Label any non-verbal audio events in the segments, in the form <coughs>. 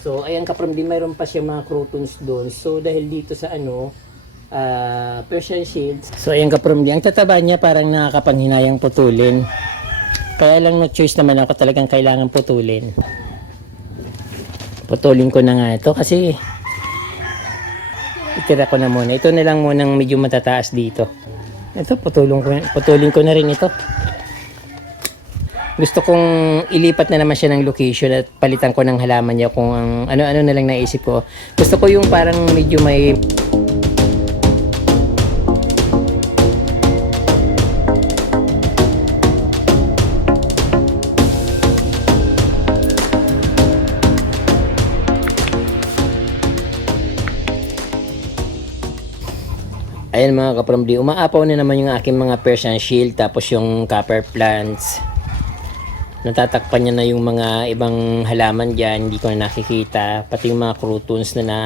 So, ayan ka from din, mayroon pa siya mga croutons doon. So, dahil dito sa ano, ah, Persian Shields. So, ayan ka from din. Ang tataba niya parang nakakapanghinayang putulin. Kaya lang na-choice naman ako talagang kailangan putulin. Putulin ko na nga ito kasi itira ko na muna. Ito na lang munang medyo matataas dito. Ito, putulin ko, putulin ko na rin ito. Gusto kong ilipat na naman siya ng location at palitan ko ng halaman niya kung ang ano-ano na lang naisip ko. Gusto ko yung parang medyo may Ayan mga kapromdi, umaapaw na naman yung aking mga Persian shield tapos yung copper plants. Natatakpan niya na yung mga ibang halaman dyan, hindi ko na nakikita. Pati yung mga croutons na na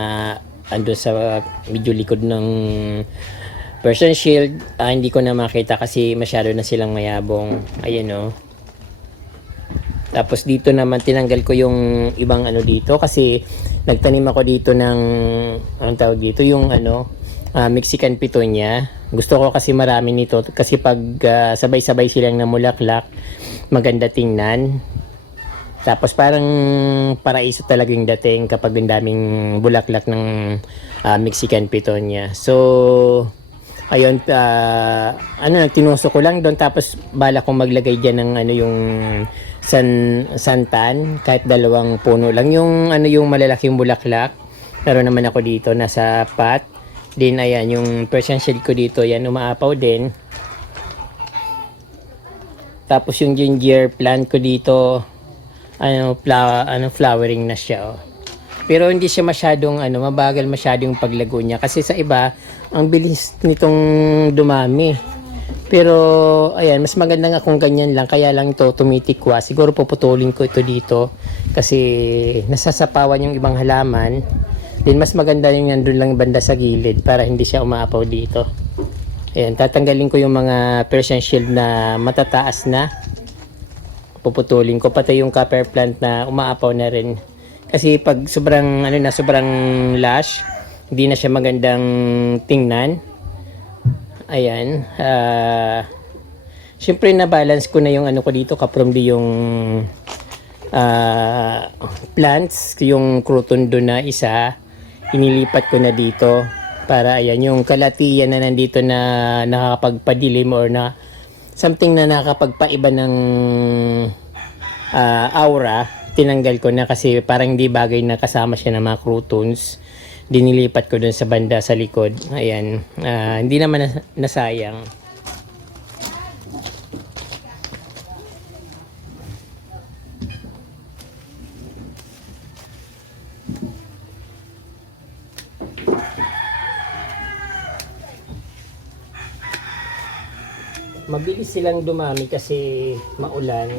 ando sa medyo likod ng Persian shield, ah, hindi ko na makita kasi masyado na silang mayabong. Ayan o. Tapos dito naman tinanggal ko yung ibang ano dito kasi nagtanim ako dito ng anong tawag dito yung ano ah, Mexican pitonia. Gusto ko kasi marami nito kasi pag ah, sabay-sabay silang namulaklak maganda tingnan. Tapos parang paraiso talaga yung dating kapag ang daming bulaklak ng ah, Mexican pitonia. So ayun ah, ano tinusok ko lang doon tapos bala kong maglagay diyan ng ano yung san santan kahit dalawang puno lang yung ano yung malalaking bulaklak. Meron naman ako dito nasa pot. Din ayan yung Persian shade ko dito yan umaapaw din. Tapos yung ginger plant ko dito ano flower ano flowering na siya oh. Pero hindi siya masyadong ano mabagal masyadong paglago niya kasi sa iba ang bilis nitong dumami. Pero ayan mas maganda nga kung ganyan lang kaya lang ito tumitikwa. Siguro puputulin ko ito dito kasi nasasapawan yung ibang halaman. Then mas maganda yung nandun lang banda sa gilid para hindi siya umaapaw dito. Ayan, tatanggalin ko yung mga Persian shield na matataas na. Puputulin ko pati yung copper plant na umaapaw na rin. Kasi pag sobrang ano na sobrang lush, hindi na siya magandang tingnan. Ayan, ah Siyempre na balance ko na yung ano ko dito kaprom di yung ah, plants, yung crouton doon na isa, inilipat ko na dito para ayan yung kalatiyan na nandito na nakakapagpadilim or na something na nakakapagpaiba ng ah, aura tinanggal ko na kasi parang hindi bagay na kasama siya ng mga croutons dinilipat ko dun sa banda sa likod. Ayan ah, hindi naman nas- nasayang mabilis silang dumami kasi maulan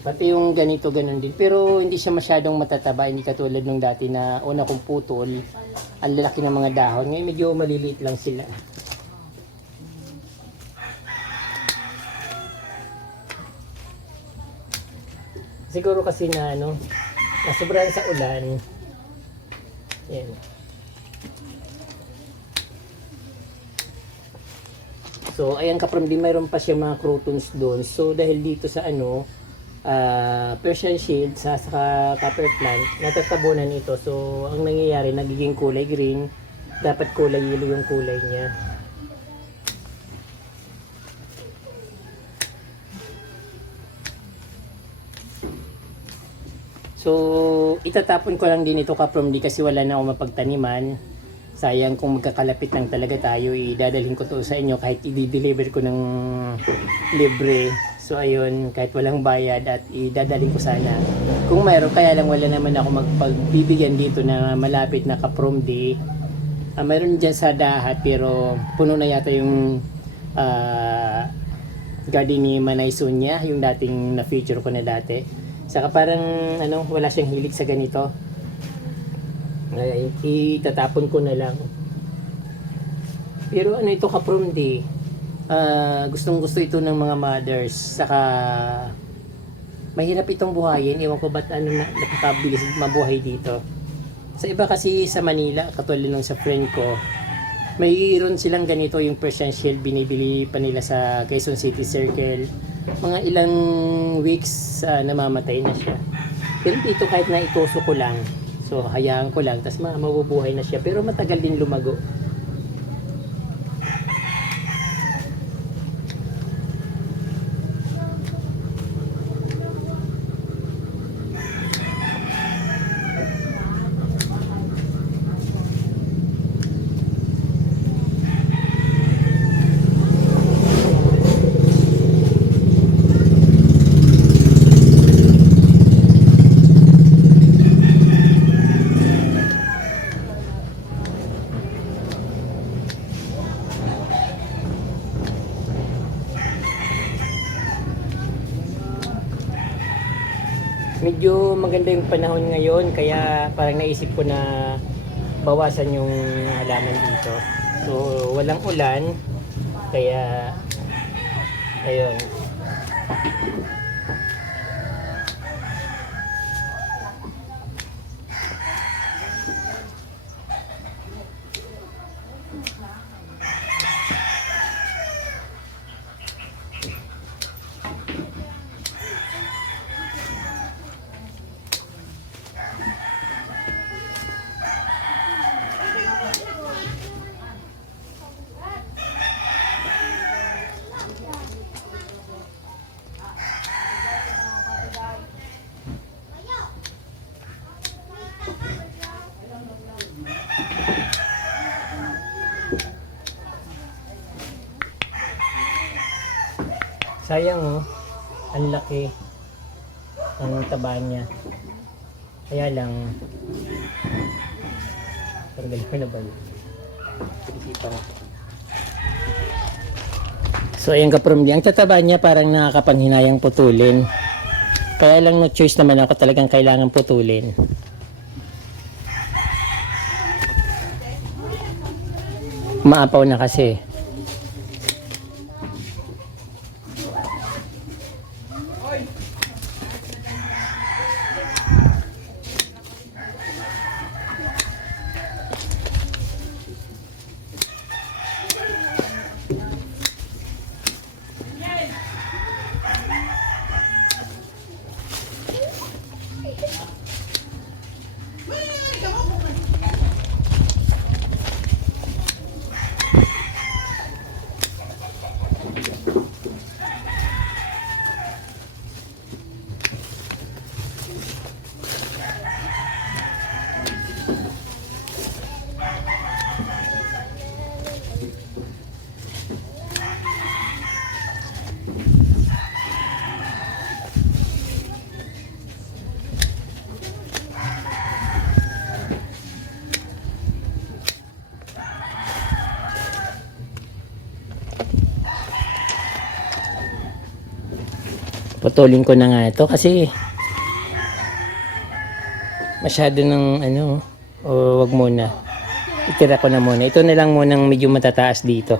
Pati yung ganito ganun din. Pero hindi siya masyadong matataba. Hindi katulad nung dati na una kong putol. Ang lalaki ng mga dahon. Ngayon medyo maliliit lang sila. Siguro kasi na ano, nasobrahan sa ulan. Yan. So, ayan ka from din, mayroon pa siya mga croutons doon. So, dahil dito sa ano, ah, Persian shield sa saka copper plant, natatabunan ito. So, ang nangyayari, nagiging kulay green. Dapat kulay yellow yung kulay niya. So, itatapon ko lang din ito ka from di kasi wala na ako mapagtaniman. Sayang kung magkakalapit lang talaga tayo, idadalhin ko to sa inyo kahit i-deliver ko ng libre. So ayun, kahit walang bayad at idadalhin ko sana. Kung mayroon, kaya lang wala naman ako magpagbibigyan dito na malapit na ka-prom day. Ah, mayroon dyan sa dahat pero puno na yata yung ah, garden ni Manay Sunya, yung dating na-feature ko na dati. Saka parang ano, wala siyang hilig sa ganito. Ay, itatapon ko na lang. Pero ano ito ka-prom day? ah, gustong gusto ito ng mga mothers. Saka mahirap itong buhayin. Ewan ko ba't ano na, napakabilis mabuhay dito. Sa iba kasi sa Manila, katulad nung sa friend ko, mayroon silang ganito yung shell binibili pa nila sa Quezon City Circle. Mga ilang weeks ah, namamatay na siya. Pero dito kahit na ituso ko lang, so hayaan ko lang, tapos ma- mabubuhay na siya. Pero matagal din lumago. Medyo maganda yung panahon ngayon, kaya parang naisip ko na bawasan yung halaman dito. So, walang ulan, kaya ayun. Sayang oh. Ang laki. Ang taba niya. Kaya lang tanggal ko na ba yun? So ayun kapromdi, ang tataba niya parang nakakapanghinayang putulin. Kaya lang no choice naman ako talagang kailangan putulin. Maapaw na kasi. Putulin ko na nga ito kasi masyado ng ano, o wag muna. Itira ko na muna. Ito na lang munang medyo matataas dito.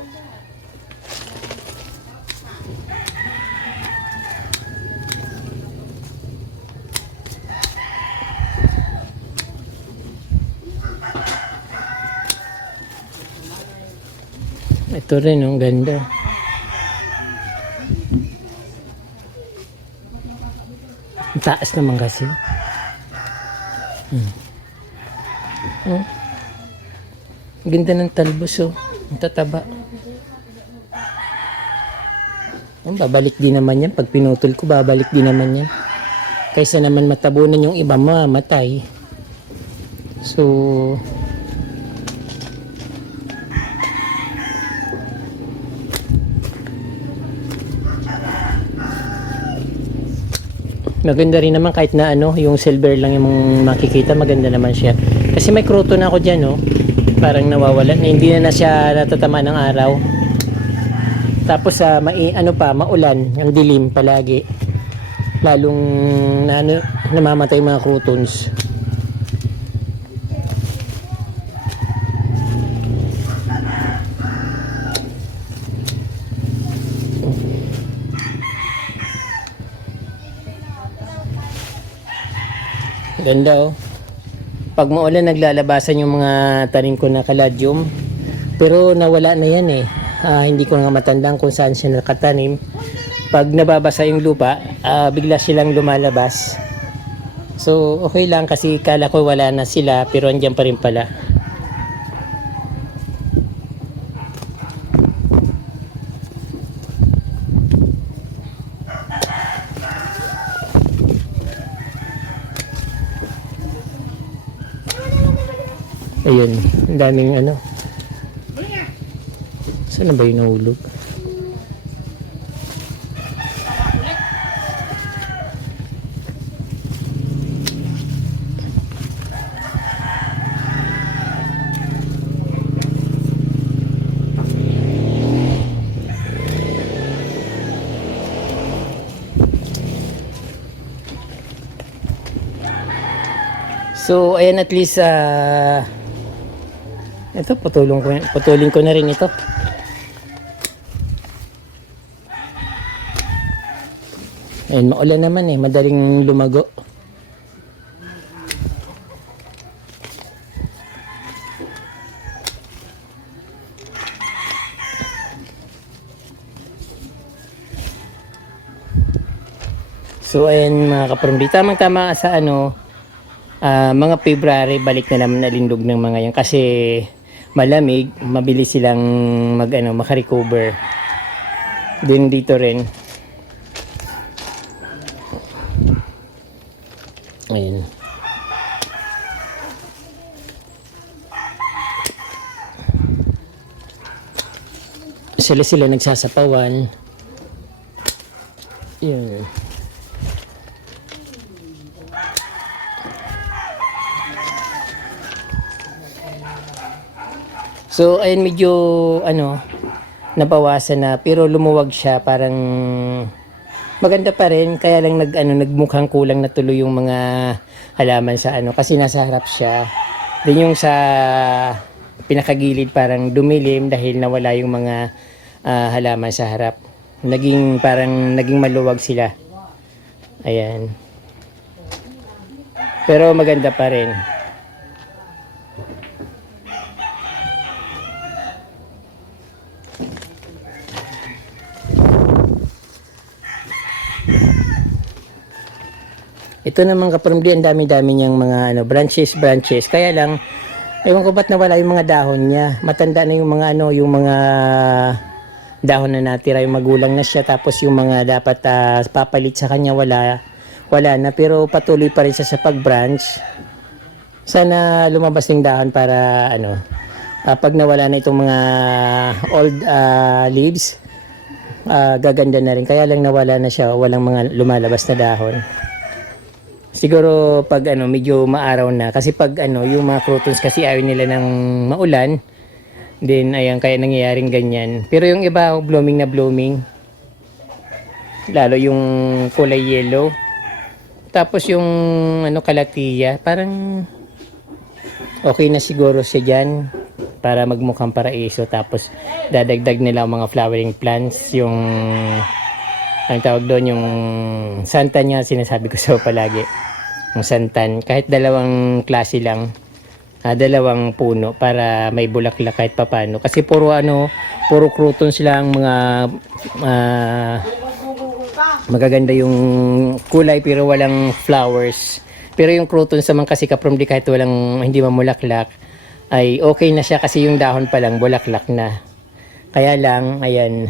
Ito rin, ang ganda. Ang taas naman kasi. Hmm. Ang Ganda ng talbos oh. Ang tataba. Yan, babalik din naman yan. Pag pinutol ko, babalik din naman yan. Kaysa naman matabunan yung iba, mamatay. So, Maganda rin naman kahit na ano, yung silver lang yung makikita, maganda naman siya. Kasi may kruto na ako dyan, no? Parang nawawala, na hindi na, na siya natatama ng araw. Tapos sa mai, ano pa, maulan, ang dilim palagi. Lalong na, ano, namamatay mga crotons. Ganda oh. Pag maulan naglalabasan yung mga tanim ko na kaladyum. Pero nawala na yan eh. Ah, hindi ko nga matandaan kung saan siya nakatanim. Pag nababasa yung lupa, ah, bigla silang lumalabas. So, okay lang kasi kala ko wala na sila pero andyan pa rin pala. Ayun, ang daming ano. Saan na ba yung nahulog? So, ayan at least ah ito, putulong ko, putulin ko na rin ito. Ayan, maulan naman eh, madaling lumago. So ayan mga kaparumbi, tamang tama sa ano, Ah, mga February balik na naman nalindog ng mga yan kasi malamig, mabilis silang mag ano, makarecover. Din dito rin. Ayun. Sila sila nagsasapawan. Yun. So, ayun medyo, ano, nabawasan na, pero lumuwag siya, parang maganda pa rin, kaya lang nag, ano, nagmukhang kulang na tuloy yung mga halaman sa ano, kasi nasa harap siya. Din yung sa pinakagilid parang dumilim dahil nawala yung mga ah, halaman sa harap. Naging parang naging maluwag sila. Ayan. Pero maganda pa rin. Ito naman kaparamdi, ang dami-dami niyang mga ano, branches, branches. Kaya lang, ewan ko ba't nawala yung mga dahon niya. Matanda na yung mga ano, yung mga dahon na natira, yung magulang na siya. Tapos yung mga dapat ah, papalit sa kanya, wala, wala na. Pero patuloy pa rin siya sa pag-branch. Sana lumabas yung dahon para ano, ah, pag nawala na itong mga old ah, leaves, ah, gaganda na rin. Kaya lang nawala na siya, walang mga lumalabas na dahon. Siguro pag ano medyo maaraw na. Kasi pag ano yung mga croutons kasi ayaw nila ng maulan then ayan kaya nangyayaring ganyan. Pero yung iba blooming na blooming. Lalo yung kulay yellow. Tapos yung ano kalatiya parang okay na siguro siya dyan para magmukhang paraiso. Tapos dadagdag nila mga flowering plants yung ang tawag doon yung santan niya sinasabi ko sa palagi yung santan kahit dalawang klase lang. Ah, dalawang puno para may bulaklak kahit papano. Kasi puro ano puro croutons lang mga ah, magaganda yung kulay pero walang flowers. Pero yung croutons naman kasi kapromdi kahit walang hindi mamulaklak ay okay na siya kasi yung dahon pa lang bulaklak na. Kaya lang ayan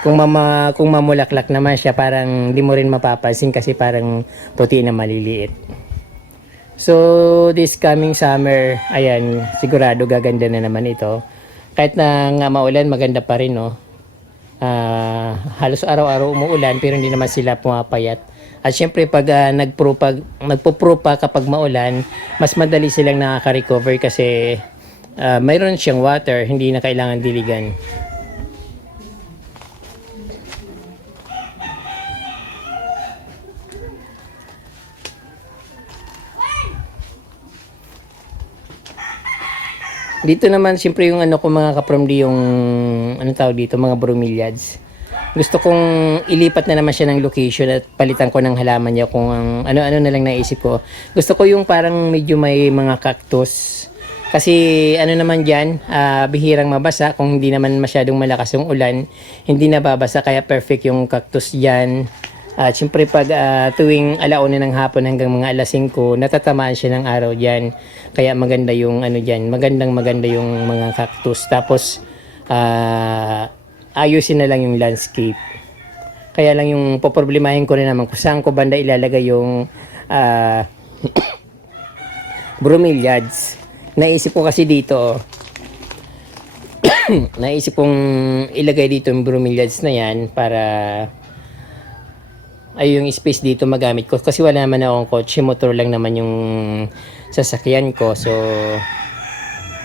kung mama kung mamulaklak naman siya parang di mo rin mapapansin kasi parang puti na maliliit. So this coming summer, ayan, sigurado gaganda na naman ito. Kahit na nga maulan, maganda pa rin, no. Ah, halos araw-araw umuulan pero hindi naman sila pumapayat. At syempre pag ah, nagpro pag nagpo-pro pa kapag maulan, mas madali silang nakaka-recover kasi ah, mayroon siyang water, hindi na kailangan diligan. Dito naman, siyempre yung ano ko mga kapromdi, yung ano tawag dito, mga bromeliads. gusto kong ilipat na naman siya ng location at palitan ko ng halaman niya kung ang ano-ano na lang naisip ko. Gusto ko yung parang medyo may mga cactus. Kasi ano naman dyan, ah, bihirang mabasa kung hindi naman masyadong malakas yung ulan, hindi nababasa kaya perfect yung cactus dyan. At syempre pag ah, tuwing alauna ng hapon hanggang mga alas 5, natatamaan siya ng araw dyan. Kaya maganda yung ano dyan, magandang maganda yung mga cactus. Tapos ah, ayusin na lang yung landscape. Kaya lang yung poproblemahin ko rin naman kung saan ko banda ilalagay yung ah, <coughs> bromeliads. Naisip ko kasi dito, <coughs> naisip kong ilagay dito yung bromeliads na yan para ay yung space dito magamit ko. Kasi wala naman akong kotse motor lang naman yung sasakyan ko. So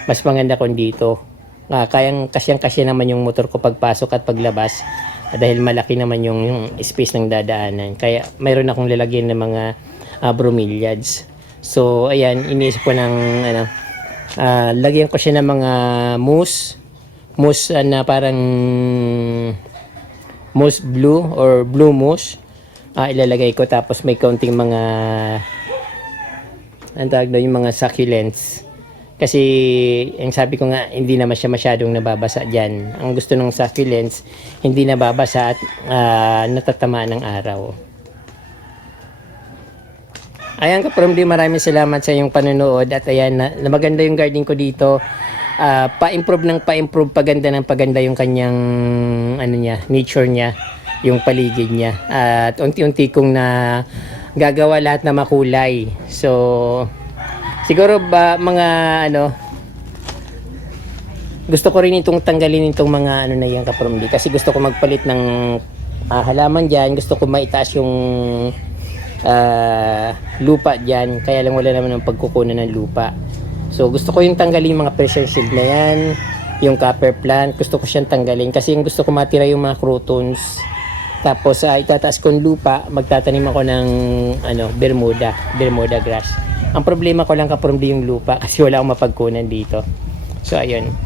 mas maganda kung dito. Ah, kayang kasyang kasya naman yung motor ko pagpasok at paglabas. Ah, dahil malaki naman yung, yung space ng dadaanan. Kaya mayroon akong lalagyan ng mga ah, bromeliads. So ayan iniisip ko ng ano ah, lagyan ko siya ng mga mousse. Mousse ah, na parang mousse blue or blue mousse ah, ilalagay ko. Tapos may kaunting mga ang tawag doon, yung mga succulents. Kasi yung sabi ko nga hindi naman siya masyadong nababasa dyan. Ang gusto ng succulents hindi nababasa at ah, natatamaan ng araw. Ayan ka from maraming salamat sa iyong panonood. At ayan na, na maganda yung garden ko dito. Ah, pa-improve ng pa-improve paganda ng paganda yung kanyang ano niya nature niya yung paligid niya. At unti-unti kong na gagawa lahat na makulay. So siguro ba mga ano gusto ko rin itong tanggalin itong mga ano na yan kapromdi kasi gusto ko magpalit ng ah, halaman dyan. Gusto ko maitaas yung ah, lupa dyan. Kaya lang wala naman ng pagkukunan ng lupa. So gusto ko yung tanggalin yung mga pressure shield na yan yung copper plant. Gusto ko siyang tanggalin kasi yung gusto ko matira yung mga croutons tapos uh, itataas kong lupa magtatanim ako ng ano bermuda bermuda grass. Ang problema ko lang kapromdi yung lupa <laughs> kasi wala akong mapagkunan dito. So ayun